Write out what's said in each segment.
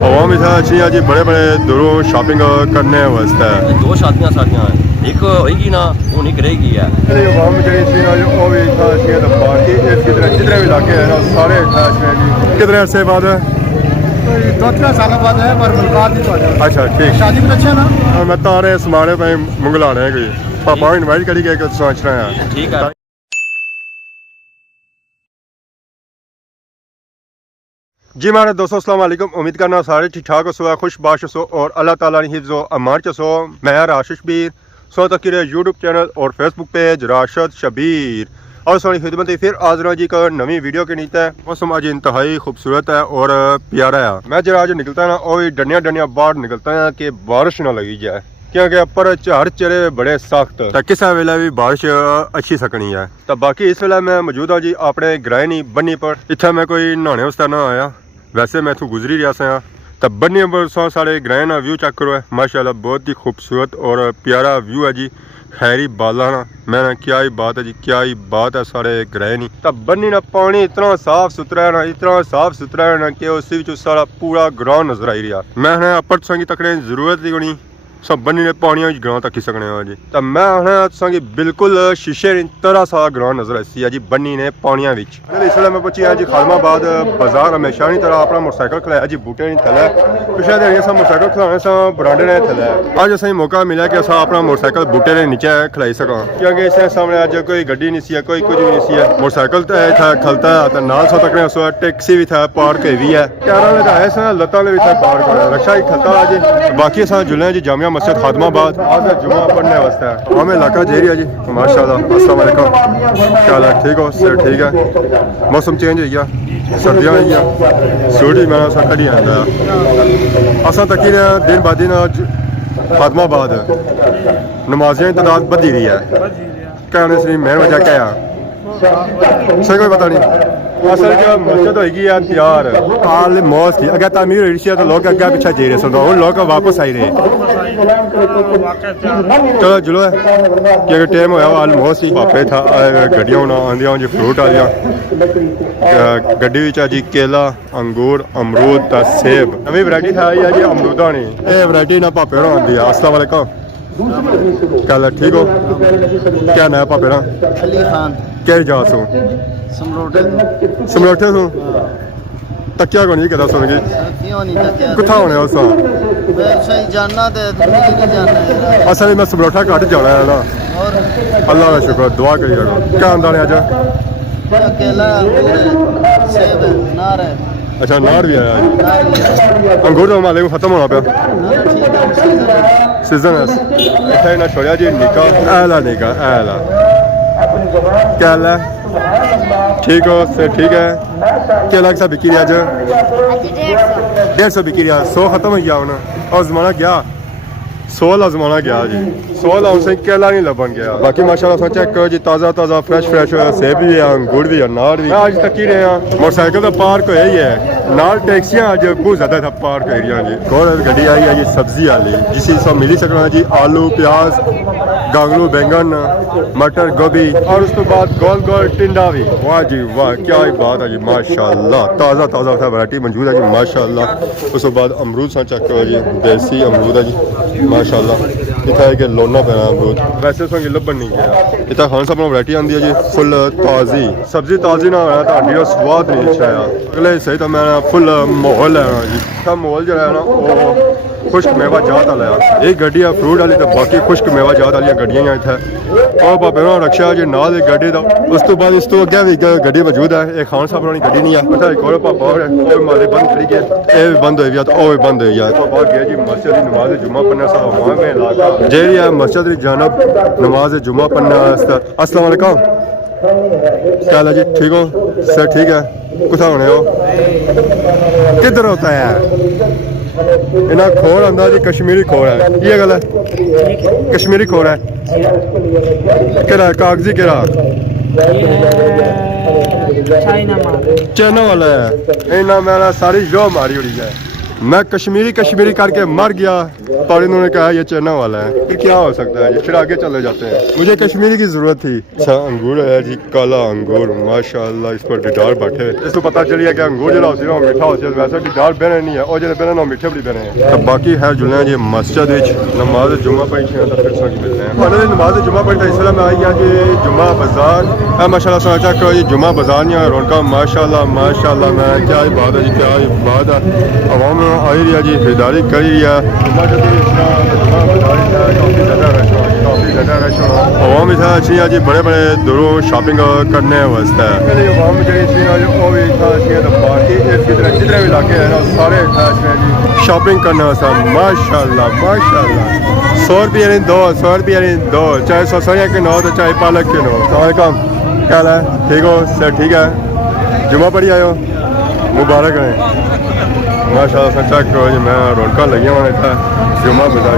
हवा में था अच्छी है जी, बड़े बड़े दूरों शॉपिंग करने वास्ते दो शादियां साड़ियां एक होगी ना वो नहीं करेगी है। हवा में जी अच्छी है वो भी था अच्छी है, तो बाकी जितने जितने भी इलाके हैं ना सारे अच्छे हैं जी। कितने अरसे बाद है? दो तीन साल बाद है पर मुलाकात नहीं तो अच्छा ठीक। शादी भी अच्छे ना। मैं तारे समाने पे मंगलाने हैं कोई पापा इनवाइट करी गए कुछ सोच रहे हैं। ठीक है। जी मेरे दोस्तों अस्सलाम वालेकुम, उम्मीद करना सारे ठीक ठाक हो, खुशबाश हो और अल्लाह ताला ने हिफ्ज़ो अमान चसो। मैं राशिश बीर सो तक यूट्यूब चैनल और फेसबुक पेज राशद शबीर और सोनी खिदमत फिर हाजिर जी का नवी वीडियो के नीचे। मौसम आज इंतहाई खूबसूरत है और प्यारा है। मैं जरा आज निकलता है ना और डनिया डनिया बाहर निकलता है कि बारिश ना लगी जाए, क्योंकि ऊपर हर चेहरे बड़े सख्त तो किस वेले भी बारिश अच्छी सकनी है। तो बाकी इस वेले मैं मौजूद हाँ जी अपने ग्राइनी बन्नी पर। इतना मैं कोई नहाने वास्ते ना आया, वैसे मैं इतों गुजरी रहा सा। तो बन्नी पर साढ़े ग्रहण व्यू चेक करो है, माशाल्लाह बहुत ही खूबसूरत और प्यारा व्यू है जी। खैरी बाला ना मैं क्या ही बात है जी, क्या ही बात है सारे ग्रहण ही। तो बन्नी ना पानी इतना साफ सुथरा है ना, इतना साफ सुथरा है ना कि उस सारा पूरा ग्राउंड नजर आई रहा। मैं अपर संगी तकने जरूरत ही नहीं, सब बन्नी ने पानियों ग्रां तक सकने हो जी। तो मैं संगी बिल्कुल शीशे तरह सा ग्रां नजर आती है जी बन्नी ने पानियों में। इसलिए मैं पहुंची जी खालमाबाद बाजार। हमेशा नहीं तरह अपना मोटरसाइकिल खलाया जी बूटे नहीं थले, पिछले दिन अस मोटरसाइकिल खलाने से बरांडे ने थले। अज असं मौका मिला कि अस अपना मोटरसाइकिल बूटे के नीचे खलाई सका, क्योंकि इस सामने अज कोई गड्डी नहीं सी, कोई कुछ भी नहीं सी। मोटरसाइकिल खलता है तो नाल सौ तक टैक्सी भी था पार्क भी है, कैरा में है लत्ता ने भी था पार्क रक्षा ही खलता है जी। बाकी अस जुले जी जामिया मस्जिद खादमाबाद आज जुमा पढ़ने वास्ते। हमें इलाका जे रही है जी माशाल्लाह। अस्सलाम वालेकुम, क्या हाल है? ठीक हो? सर ठीक है। मौसम चेंज हो गया, सर्दियाँ हो गया, सूट ही मैं सर कड़ी आया असा तक ही दिन ब दिन खादमाबाद नमाजियों की तादाद बढ़ी रही है। कहने से मेन वजह क्या है सही कोई पता नहीं। असल जो मस्जिद होगी है तैयार हाल मौज थी, अगर तमीर हो रही है तो लोग अगर पीछे जे रहे सुनो लोग वापस आई रहे। चलो जुलो है क्योंकि टाइम होया हाल मौज ही पापे था गड्डियां आंदियां जी फ्रूट आ गड्डी जी केला अंगूर अमरूद ता सेब नवी वैरायटी था आई है जी अमरूदा ने ये वैरायटी ना पापे होना आंदी है। अस्सलाम वालेकुम, क्या ठीक हो? क्या नाम पापे ना? अली खान क्या जात सो समरोटे सो तकिया को नहीं कहता सुनगी क्यों नहीं तकिया कुत्था होने उस मैं सही जानना ते तुम नहीं जानना है। असल मैं समरोटा घट जाना है ना। और अल्लाह का शुक्र दुआ करिए। क्या आंदा ने अज? केला सेब है नार है। अच्छा नार भी आया नार भी है। अंगूर तो माले को खत्म होना पाया ठीक है सीजन है इतना ना छोड़िया जी निका ऐला निका ऐला क्या हाल है? ठीक हो? सर ठीक है। क्या लग सा बिकी आज 150 बिकी रहा 100 खत्म हो गया होना और जमाना क्या 100 जमाना गया जी 100 उनसे केला नहीं लबन गया। बाकी माशाल्लाह चेक करो जी ताज़ा ताज़ा फ्रेश फ्रेश सेब भी है अंगूर भी है नार भी। आज तक ही रहे हैं मोटरसाइकिल का पार्क है ही है नाल टैक्सियां आज बहुत ज़्यादा था पार्क एरिया जी। और गड्डी आई है जी सब्जी वाली जिससे सब मिली सकना जी आलू प्याज गांगलू बैंगन मटर गोभी और उस तो बाद गोल गोल टिंडा भी। वाह जी वाह क्या ही बात है जी माशाल्लाह ताज़ा ताज़ा वैरायटी मौजूद है जी माशाल्लाह। उस तो बाद अमरूद सा चेक करो जी देसी अमरूद है जी माशाल्लाह। इतना है कि लोना पैना अमरूद वैसे संग लब्बन नहीं गया। इतना खान साहब वैरायटी आती है जी फुल ताज़ी सब्जी ताज़ी ना होया तो हड्डी स्वाद नहीं अच्छा आया। अगले सही तो मैं फुल माहौल लैना जी सब माहौल जो है ना वो खुश्क मेवा जात वाला है। एक गड्डी है फ्रूट वाली तो बाकी खुश्क मेवा जात वाली गड्डियां इतने और बाबे रक्षा जी नाल एक गड्डी का। उस तो बाद इस तो अगे भी गड्डी मौजूद है एक खान साहब वाली गड्डी नहीं है पता एक और पापा और माले बंद खड़ी गए ये भी बंद हो गया तो वो भी बंद हो गया। बाहर गया जी मस्जिद की नमाज जुम्मा पढ़ने साहब वहाँ में इलाका जेरी है मस्जिद की जानब नमाज जुम्मा पढ़ने वास्ते। अस्सलाम वालेकुम, क्या हाल है जी? ठीक हो? सर ठीक है। कुछ होने हो किधर होता है इना खोर आंदा जी कश्मीरी खोर है ये गल है कश्मीरी खोर है केड़ा कागजी केड़ा चाइना वाला है इना मैंने सारी जो मारी उड़ी है मैं कश्मीरी करके मर गया और इन्होंने कहा ये चाइना वाला है, फिर क्या हो सकता है जी, फिर आगे चले जाते हैं। मुझे कश्मीरी की जरूरत थी। अच्छा अंगूर है जी, काला अंगूर माशाल्लाह, इस पर डिडार बैठे, इसको पता चलिए कि अंगूर जो होती है मीठा होता है, वैसे डिडार बने नहीं है और जो बने ना मीठे भी बने हैं। तो बाकी है जुलना जी मस्जिद नमाज जुम्मा पढ़ी तो फिर सो मिलते हैं। मैंने नमाज जुम्मा पढ़ी था इसलिए मैं आई है जी जुम्मा बाजार माशाल्लाह सोचा करो जी जुम्मा बाजार नहीं है रौनका माशाल्लाह माशाल्लाह। मैं क्या ही बात है जी, क्या ही बात है, आवाम आई रही है जी, खरीदारी कर रही है। काफ़ी ज़्यादा रश आवाम इतना अच्छी है जी, बड़े बड़े दूरों शॉपिंग करने वास्ते आवाम बाकी जितने भी इलाके हैं ना सारे जी शॉपिंग करने वास्ते माशाल्लाह माशाल्लाह। 100 रुपये नहीं 2, 100 रुपये नहीं 2, चाहे ससरिया के नो तो चाहे पालक के नो। सलामकुम, क्या हाल है, ठीक हो सर? ठीक है, जुम्मा पढ़ी आयो, मुबारक है माशाल्लाह। सच्चा करो जी, मैं रौनक लगी हुआ था जुम्मा बाजार।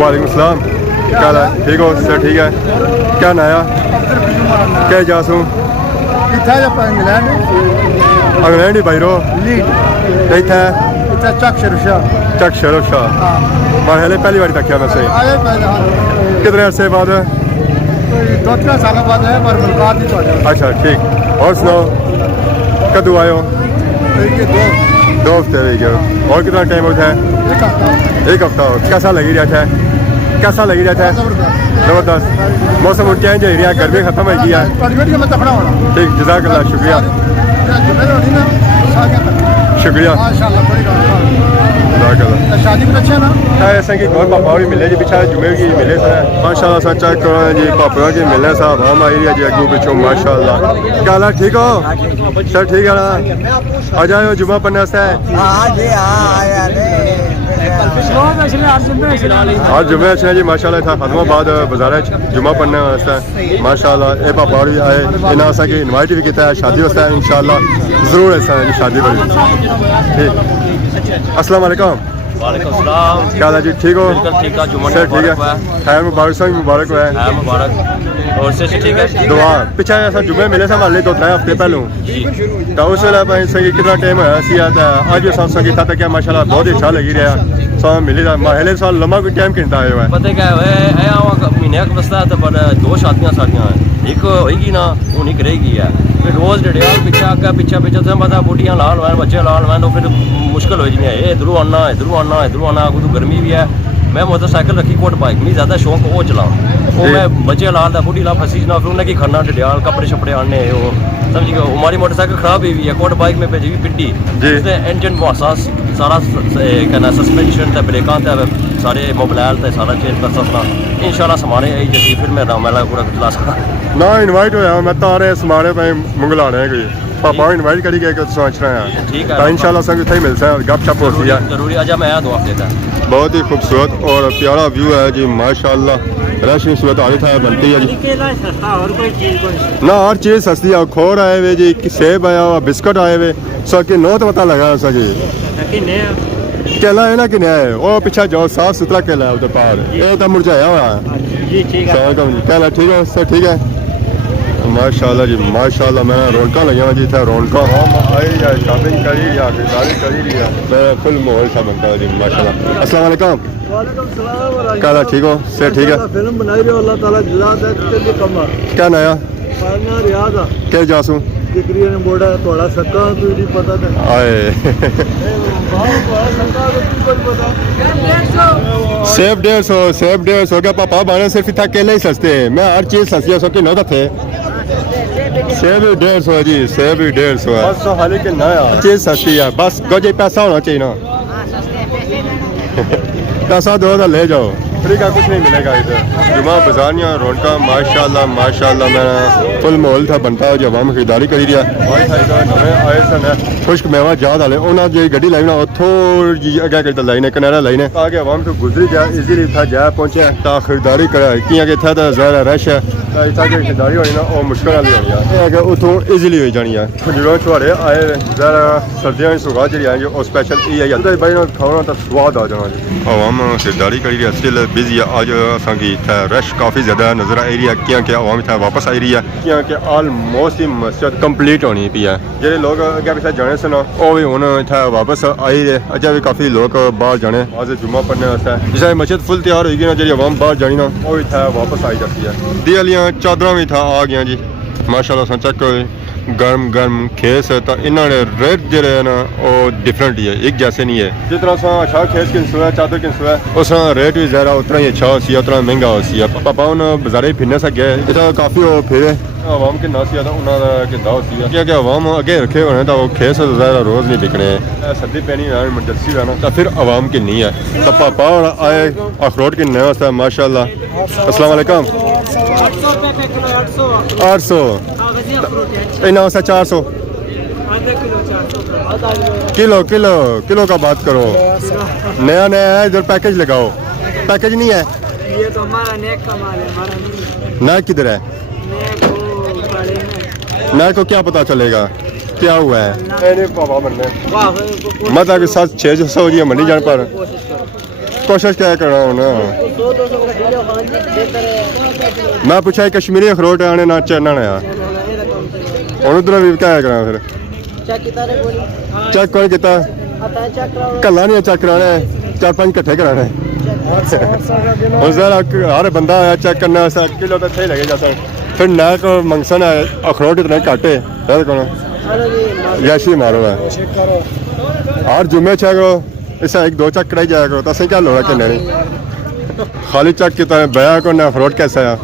वालेकुम सलाम, क्या हाल है, ठीक हो सर? ठीक है, क्या नाया क्या जासूँ इंग्लैंड ही बाहरों इतना चक शरफ शाह माहले पहली बार देखा मैं सही। कितने अरसे बाद? 2-3 साल बाद है पर मुलाकात ही तो। अच्छा ठीक, और सुनाओ कदू आयो? 2 हफ्ते हो गए। और कितना टाइम होता है? 1 हफ्ता। कैसा लगी रहा था? कैसा लगी रहा था? ज़बरदस्त। मौसम चेंज हो रहा है, गर्मी खत्म हो गई है। ठीक, जज़ाकल्लाह, शुक्रिया शुक्रिया शादी में अच्छा ना ऐसा कि और पापा भी मिले जी, पीछे जुमे की मिले सर माशाल्लाह। सर चेक करो जी, पापा की मिलने साहब हम आई रही है जी अगू पिछू माशाल्लाह। क्या हाल है, ठीक हो सर? ठीक है ना, आ जाओ जुम्मा पढ़ने से। आज जुम्मे अच्छे जी माशाल्लाह था खत्माबाद बाजार जुम्मा पढ़ने वास्ते माशाल्लाह। ये पापा भी आए, इन्हें असा की इनवाइट भी किया है शादी वास्ते, इंशाल्लाह जरूर ऐसा जी शादी करी। ठीक, अस्सलाम वालेकुम। वालेकुम सलाम। क्या हाल है जी, ठीक हो? ठीक है, जुम्मा सर ठीक है, खैर मुबारक सर, मुबारक है मुबारक। और से ठीक है, दुआ पिछले ऐसा जुम्मे मिले थे माले 2-3 हफ्ते पहलू जी तो उस वेले संगी कितना टाइम होया सी अज संगी था क्या माशाल्लाह बहुत ही अच्छा लगी रहा सब मिली माहले साल लम्बा भी टाइम कितना आया हुआ है। पता क्या है महीने का बसता है, पर 2 शादियां साड़ियां हैं, एक होगी ना हूँ एक रहेगी है, फिर रोज़ डडियाल पिछे आगे पिछे पिछे तुम पता बुढ़ियाँ लाल वैन बच्चे लाल वैन तो फिर मुश्किल हो जानी है। इधरों आना इधरों आना इधरों आना, अगू तो गर्मी भी है। मैं मोटरसाइकिल रखी कोट बाइक नहीं ज़्यादा शौक वो चलाऊँ, वो मैं बच्चे लाल था बुढ़ी ला फंसी ना, फिर उन्हें की खरना डडियाल कपड़े शपड़े आने वो समझ गए। हमारी मोटरसाइकिल ख़राब हुई है, कोट बाइक में भेजी हुई पिंडी, उसने इंजन वासास सारा कहना सस्पेंशन थे ब्रेकां थे सारे मोबाइल थे सारा चेंज कर सकता इंशाल्लाह। समाने आई जैसी फिर मैं रामला पूरा चला सका ना इनवाइट होया मैं तारे समाने पे मंगला रहे कोई पापा इनवाइट करी गए सोच रहे हैं। ठीक तो है, इंशाल्लाह संग थे मिलता है, गपशप होती है। जरूरी आज मैं आया 2 हफ्ते का। बहुत ही खूबसूरत और प्यारा व्यू है जी माशाल्लाह। रश सूरत हालत है बनती है जी ना, हर चीज़ सस्ती है। खोर आए हुए जी, सेब आया हुआ, बिस्कुट आए हुए, सबके नो तो पता लगा सके केला है ना कि नहीं है, वो पीछे जाओ साफ सुथरा केला है उधर पार, ये तो मुरझाया हुआ है जी। ठीक है, केला ठीक है सर? ठीक है माशाल्लाह जी माशाल्लाह। मैं रौनक लगे हुआ जी, था रौनक हम आई या शॉपिंग करी या खरीदारी करी रही है, मैं फुल माहौल सा बनता है जी माशाल्लाह। अस्सलाम वालेकुम, क्या हाल है, ठीक हो सर? ठीक है, फिल्म बनाई रहे हो, अल्लाह ताला जज़ा दे ते कम क्या नया रियाज क्या जासूँ डिग्री ने बोड़ा थोड़ा सक्का तो नहीं पता था आए सेब 150 सेब 150 क्या पापा बाने सिर्फ इतना केले ही सस्ते हैं, मैं हर चीज़ सस्ती है सबके नौ थे। सेब भी 150 जी, सेब भी 150 है, बस हाल के नया चीज़ सस्ती है, बस गजे पैसा होना चाहिए ना। पैसा दो तो ले जाओ, फ्री का कुछ नहीं मिलेगा इधर। जुमा बाजारियाँ रौनक माशाल्लाह माशाल्लाह। मैं फुल माहौल था बनता है जो आवाम खरीदारी करी रहा नवे आए सन खुश्क मेवा जाद वाले उन्होंने जी गड्डी लाई ना थोड़ी जी अगे अगे लाई ने कनारा लाई ने आगे आवाम तो गुजरी जाए इजीली था जा पहुंचे ता खरीदारी करा कि इतना तो ज़्यादा रश है, इतना की खरीदारी होनी ना वो मुश्किल वाली होनी है, उतों ईजीली हो जानी है। जो छुआरे आए ज़रा सर्दियों की सुगात जी आएंगे और स्पेशल ये भाई खाना तो स्वाद आ जाना जी। आवाम खरीदारी करी रही है, स्टिल बिजी है। आज असांगी रश काफ़ी ज़्यादा नज़र आई रही है, क्योंकि आवाम इतना वापस आई रही है, ਕਿ ਆਲਮੋਸਟ ਹੀ ਮਸਜਿਦ ਕੰਪਲੀਟ ਹੋਣੀ ਪਈ ਹੈ ਜਿਹੜੇ ਲੋਕ ਅੱਗੇ ਪਿੱਛੇ ਜਾਣੇ ਸਨ ਉਹ ਵੀ ਹੁਣ ਇੱਥੇ ਵਾਪਸ ਆਈ ਦੇ ਅਜੇ ਵੀ ਕਾਫੀ ਲੋਕ ਬਾਹਰ ਜਾਣੇ ਅੱਜ ਜੁਮਾ ਪੜ੍ਹਨੇ ਵਾਸਤੇ ਜਿਵੇਂ ਮਸਜਿਦ ਫੁੱਲ ਤਿਆਰ ਹੋਈ ਗਈ ਨਾ ਜਿਹੜੀ ਆਵਾਮ ਬਾਹਰ ਜਾਣੀ ਨਾ ਉਹ ਇੱਥੇ ਵਾਪਸ ਆਈ ਜਾਂਦੀ ਹੈ ਦੀ ਵਾਲੀਆਂ ਚਾਦਰਾਂ ਵੀ ਇੱਥੇ ਆ ਗਈਆਂ ਜੀ ਮਾਸ਼ਾਅੱਲਾ सन चेक गर्म खेस तो इन्होंने रेट जो है ना वो डिफरेंट ही है एक जैसे नहीं है जिस तरह से अच्छा खेस किन है चादर किन है उस रेट भी ज़्यादा उतना ही अच्छा हो उतना महंगा हो पापा उन्हें बाजारे फिरने से गए इतना काफ़ी वो फिरे आवाम के ना सी उन्होंने किदा हो क्या आवाम अगे रखे हुए तो वो खेस ज़्यादा रोज़ नहीं बिकने सर्दी पैनी इमरजेंसी रहना तो फिर आवाम की नहीं है तो पापा आए अखरोट किन्ने वास्ते माशाल्लाह अस्सलाम वालेकुम 800 इन्ना वास्ते 400 किलो का बात करो नया नया है इधर पैकेज लगाओ पैकेज नहीं है ये तो हमारा नेक का माल है हमारा नहीं नया किधर है नेक वो बड़े में नया को क्या पता चलेगा क्या हुआ है वाह मत आगे 700-600 जी मनी जान पर कोशिश क्या कर रहा हूँ ना 200 का किलो खांजी देते रहे मैं पूछा है कश्मीरी अखरोट आने ना चना नया और उधर भी क्या करा फिर चेक कितना रे बोली चेक कौन किता आता है चेक कराओ कल्ला नहीं चेक कराने 4-5 इकट्ठे कराने और जरा हर बंदा आया चेक करना ऐसा किलो तो सही लगेगा सर फिर नया को मंगसन है अखरोट इतने काटे है कौन हेलो जी जैसी मारो है चेक करो हर जुम्मे चेक करो इससे 1-2 चेक कराई जाया करो तो सही क्या लोड़ा कि नहीं खाली चेक कितना है बया को नया अखरोट कैसा है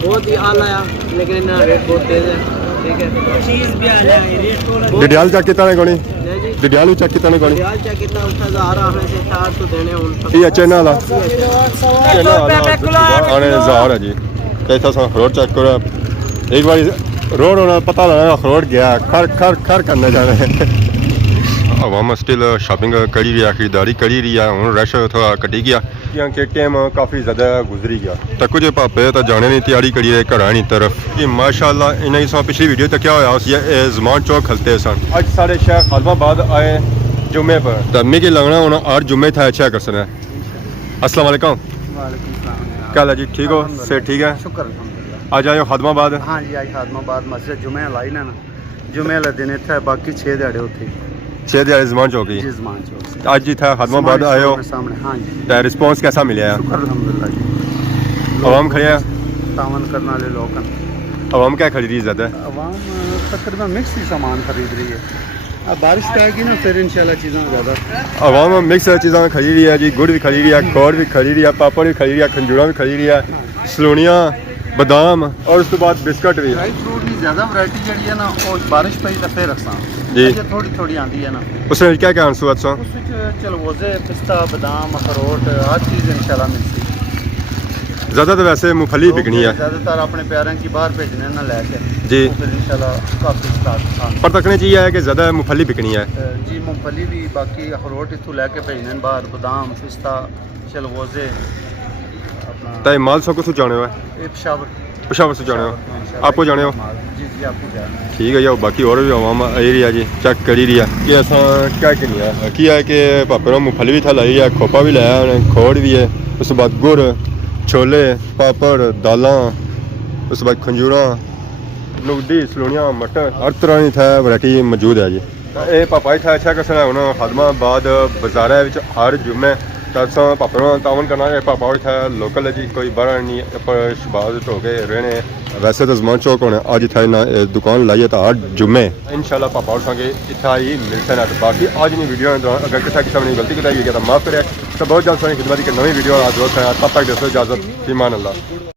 बहुत ही आला है लेकिन इनका रेट बहुत तेज है ठीक है चीज भी आला है रेट तो डिडियाल चेक कितना है कोनी जी डिडियाल चेक कितना है कोनी यार चेक कितना उठा जा रहा है से 400 देने उन ये चेना वाला चेना वाला आने ज़ार है जी कैसा सा अखरोट चेक करो एक बार रोड होना पता लगा अखरोट गया खर करने जाने आवाम स्टिल शॉपिंग करी रही है खरीदारी करी रही है हूँ रश थोड़ा कटी गया क्योंकि टाइम काफ़ी ज़्यादा गुजरी गया तो कुछ पापे तो जाने की तैयारी करी है घर आनी तरफ कि माशाल्लाह इन्हें सौ पिछली वीडियो तक क्या होया उसी जमान चौक खलते सन अज साढ़े शहर खालमाबाद आए जुम्मे पर तो मिगी लगना होना हर जुम्मे था अच्छा कर सकना अस्सलाम वालेकुम क्या हाल है जी ठीक हो से ठीक है शुक्र अल्हम्दुलिल्लाह आज आए हो खादमाबाद हाँ जी आज खादमाबाद मस्जिद जुमे लाई ना जुमे वाले दिन इतने बाकी 6 दिहाड़े उत्थे 6 दिहाड़े जमान चौक ही जी ज़मान चौक आज जी था खादमाबाद आए हो सामने हाँ जी तो रिस्पॉन्स कैसा मिला है शुक्र अल्हम्दुलिल्लाह जी आवाम खड़े हैं तावन करने वाले लोग आवाम क्या खरीद रही ज़्यादा आवाम तकरीबन मिक्स ही सामान खरीद रही है अब बारिश का आएगी ना फिर इंशाल्लाह चीज़ें ज़्यादा आवाम मिक्स चीज़ा खरीद रही है जी गुड़ भी खरीद रही है खोड़ भी खरीद रही है पापड़ भी खरीद रही है खंजूरा भी खरीद रही है सलोनियाँ बादाम और उसके बाद बिस्कुट भी ड्राई फ्रूट की ज़्यादा वैरायटी जी है ना और बारिश पई तो फिर रखा जी। थोड़ी थोड़ी आती है ना उसमें क्या क्या आंसू अच्छा उस चलवोजे पिस्ता बादाम अखरोट हर चीज़ इंशाल्लाह मिलती है ज़्यादा तो वैसे मूंगफली बिकनी है ज़्यादातर अपने प्यारों की बाहर भेजने ना लेके जी। तो फिर इंशाल्लाह काफ़ी स्टार्ट पर तकने चाहिए है कि ज़्यादा मूंगफली बिकनी है जी मूंगफली भी बाकी अखरोट इतों लेके भेजने बाहर बादाम पिस्ता चलवोजे अपना तो माल सब कुछ जाने हो ये पेशावर से जाने हो आपको जाने हो जी जी आपको जाना ठीक है जी बाकी और भी आवाम आई रही है जी चेक करी रही है कि ऐसा क्या किया है कि पापा ने मूंगफली भी था लाई है खोपा भी लाया उन्हें खोड़ भी है उसके बाद गुड़ छोले पापड़ दालां उसके बाद खंजूरा लुगदी सलोनियाँ मटर हर तरह की था वैरायटी मौजूद है जी ये पापा ही था अच्छा कसना उन्होंने खादमाबाद बाजारा हर जुम्मे तो पापा ने तावन करना है पापा था लोकल है जी कोई बड़ा नहीं पर शबाज हो गए रहने वैसे तो जमान चौक होने आज था ना दुकान लाई है तो हर जुम्मे इंशाल्लाह पापा और संगे इतना ही मिलते हैं बाकी आज नहीं वीडियो अगर किसी किसी ने गलती कराई है तो माफ़ करें तो बहुत जल्द खिदमत की नई वीडियो आज दोस्त है तब तक दोस्तों इजाज़त ईमान अल्लाह